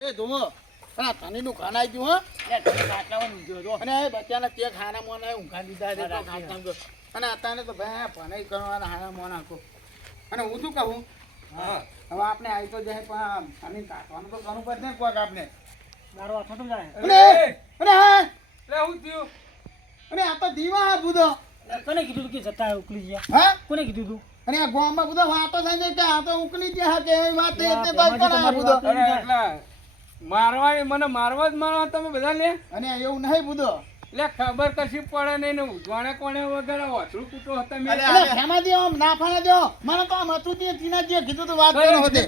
એ ધુમો આ તનીનું ખાના આવી ગયું હો એટલે ખાટલામાં ઊંઘ્યો હતો અને એ બચ્ચાને તે ખાના મોના ઊંઘા દીધા છે તો ખાટલા અને અત્યારે તો ભાઈ ભણાઈ કરવાના હાના મોન આખો અને હું શું કહું હા હવે આપણે આવી તો જાય પણ તની કાઢવાનું તો કરવું પડશે ને કોઈક આપણે મારો હાથ તો જાય અને હા લે હું થયું અને આ તો દીવા બુધો કોને કીધું કે જતા ઉકલી ગયા હા કોને કીધું તું અને આ ગામમાં બુધો વાતો થાય છે કે આ તો ઉકલી ગયા કે એવી વાત એટલે તો કરા બુધો અરે એટલા મારવા મને મારવા જ મારવા તમે બધા લે અને એવું નહીં બુધો લે ખબર કશી પડે નહીં ને જોણે કોણે વગર વાસળું કૂટો હતા મેં અરે હેમાં દે આમ નાફાના દે મને તો આમ હતું તે તીના જે કીધું તો વાત કરો હોતે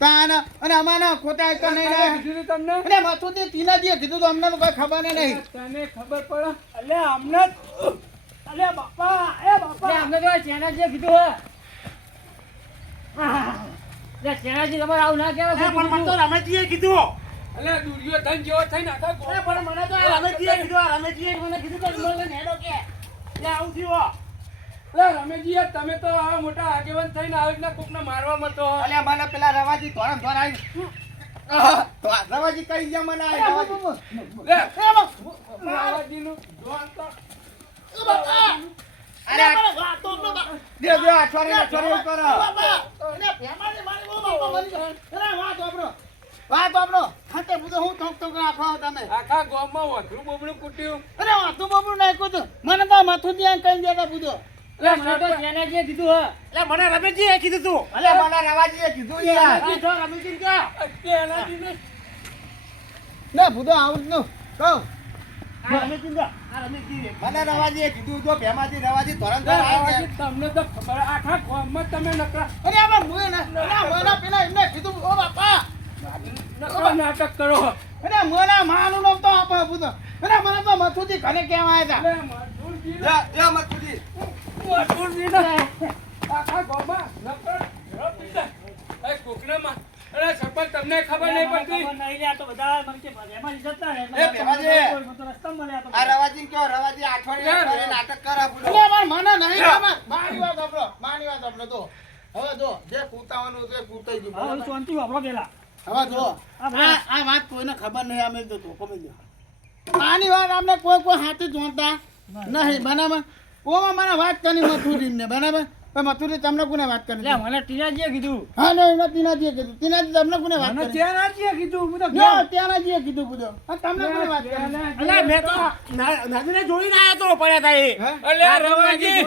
તાન અને અમાના ખોટા એક નહીં ને કીધું તમને અને મથું તે તીના જે કીધું તો અમને તો કોઈ ખબર નહીં તને ખબર પડે અલે અમને અલે બાપા એ બાપા અમને તો ચેના જે કીધું હે લે ચેનાજી તમારે આવું ના કહેવાય પણ મને તો રમેશજીએ કીધું અલે દુર્યો ધન જેવો થઈને આખા ગોળ પણ મને તો રમેશજીએ કીધું રમેશજીએ મને કીધું કે મને નેડો કે લે આવું થયું લે રમેશજી તમે તો આ મોટા આગેવાન થઈને આવી રીતના કોકને મારવા મતો અલે મને પેલા રવાજી ધોરણ ધોરાઈ તો રવાજી કઈ ગયા મને આ લે રવાજીનું જોન તો અરે દે અઠવાડિયે કરો અને ફેમાને મારી બોલો બાપા મરી ગયો અરે વાત આપણો હાતે બધો હું ઠોક રાખો તમે આખા ગામમાં વધરું બોબડું કૂટ્યું અરે વાતું બાપુ નાખ્યું તું મને તો મથું ત્યાં કઈ દેતા બુધો લે મને તો ચેનાજીએ કીધું હે લે મને રમેશજીએ કીધું તું અલે મને રવાજીએ કીધું યાર જો રમેશજી ક્યાં એનાથી ને બુધો આવડ નું કહું રમેશજી મને રવાજીએ કીધું જો ભેમાજી રવાજી ધોરણ ધોરાઈ તમને તો ખબર આખા ગામમાં તમે નકરા અરે આમાં મુએ ના મને પેલા એમને કીધું ઓ બાપા નકરા નાટક કરો અને મને માનું નામ તો આપો બુધો અને મને તો મથુજી ઘરે કેમ આવ્યા લે મજૂરજી હતા મથુજી મજૂરજી ને આખા ગામમાં નકરા પીતા એ કોકનામાં અરે સરપંચ તમને ખબર નહીં પડતી નહીં લે તો બધા મને કે એમાં જતા રહે એ ભેમાજી તો રસ્તા મળ્યા તો આ રવાજી કયો રવાજી આઠવાડિયે નાટક કરે અરે માર મને નહીં મારી વાત આપણો તો હવે જો જે કૂતાવાનું તે કૂતાઈ ગયું હવે શાંતિ વાપરો પેલા હવે જો આ વાત કોઈને ખબર નહીં અમે તો કોમી દો આની વાત અમને કોઈ હાથી જોતા નહીં બરાબર કોમાં મને વાત કરી મથુરી ને બરાબર પણ મથુરી તમને કોને વાત કરી લે મને ટીનાજીએ કીધું હા નહીં એમને તીનાજીએ કીધું તીનાજી તમને કોને વાત મને કરી ચેનાજીએ કીધું હું તો ત્યાંનાજીએ કીધું બધું તમને કોને વાત કરી અલે મેં તો નદીને જોઈને આવ્યો તો પડ્યા તા એ અલે રવાજી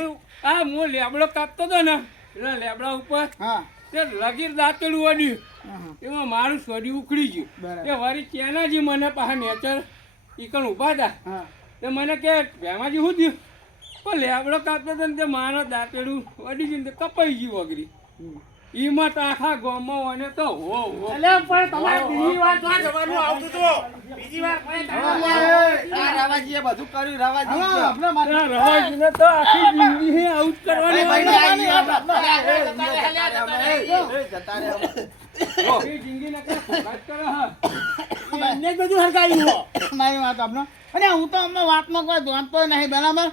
આ હું લેબડો કાપતો તો ને એટલે લેબડા ઉપર હા તે લગીર દાંતેડું વળ્યું એમાં મારું સોડી ઉખડી ગયું બરાબર. એ વળી ચેનાજી મને પાછા નેચર ઈકણ ઊભા હતા હા તે મને કે ભેમાજી શું થયું પણ લેબડો કાપતો હતો ને તે મારો દાંતેડું વળી ગયું ને તે કપાઈ ગયું વગરી ઈમાં તો આખા ગામમાં અને તો હો અલે પણ તમારે બીજી વાર તો જવાનું આવતું તો બીજી વાર આ રવાજીએ બધું કર્યું રવાજી આપણે રવાજીને તો આખી જિંદગી આઉટ કરવાની આખી જિંદગીને કાંઈ વાત કરે હા એમને જ બધું હરગાવ્યું મારી વાત આપનો અને હું તો અમને વાતમાં કોઈ જાણતો નહીં બરાબર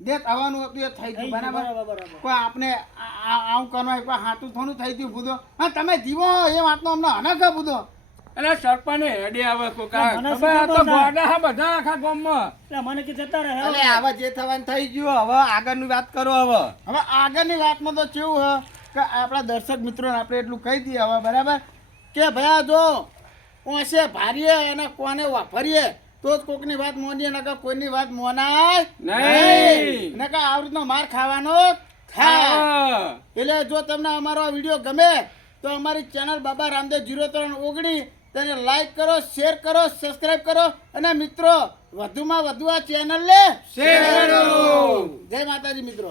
જે થવાનું હતું એ થઈ ગયું બરાબર કોઈ આપણે આવું કરવાનું કોઈ હાથું થોડું થઈ ગયું બુધો હા તમે જીવો એ વાતનો અમને અનખ બુધો અરે સરપંચ હેડે આવે કોકા મને ખબર આ તો શું ખબર ગોડા હા બધા આખા ગામમાં એટલે મને કે જતા રહે એટલે હવે જે થવાનું થઈ ગયું હવે આગળની વાત કરો હવે આગળની વાતમાં તો કેવું હે કે આપણા દર્શક મિત્રોને આપણે એટલું કહી દઈએ હવે બરાબર કે ભયા જો કોસે ભારીએ અને કોને વાપરીએ તો જ કોકની વાત મોનીએ નકર કોઈની વાત મોનાય નહીં. નકર આ રીતનો માર ખાવાનો થાય એટલે જો તમને અમારો વિડીયો ગમે તો અમારી ચેનલ બાબા રામદેવ 0319 તેને લાઈક કરો શેર કરો સબસ્ક્રાઇબ કરો અને મિત્રો વધુમાં વધુ આ ચેનલને શેર કરો. જય માતાજી મિત્રો.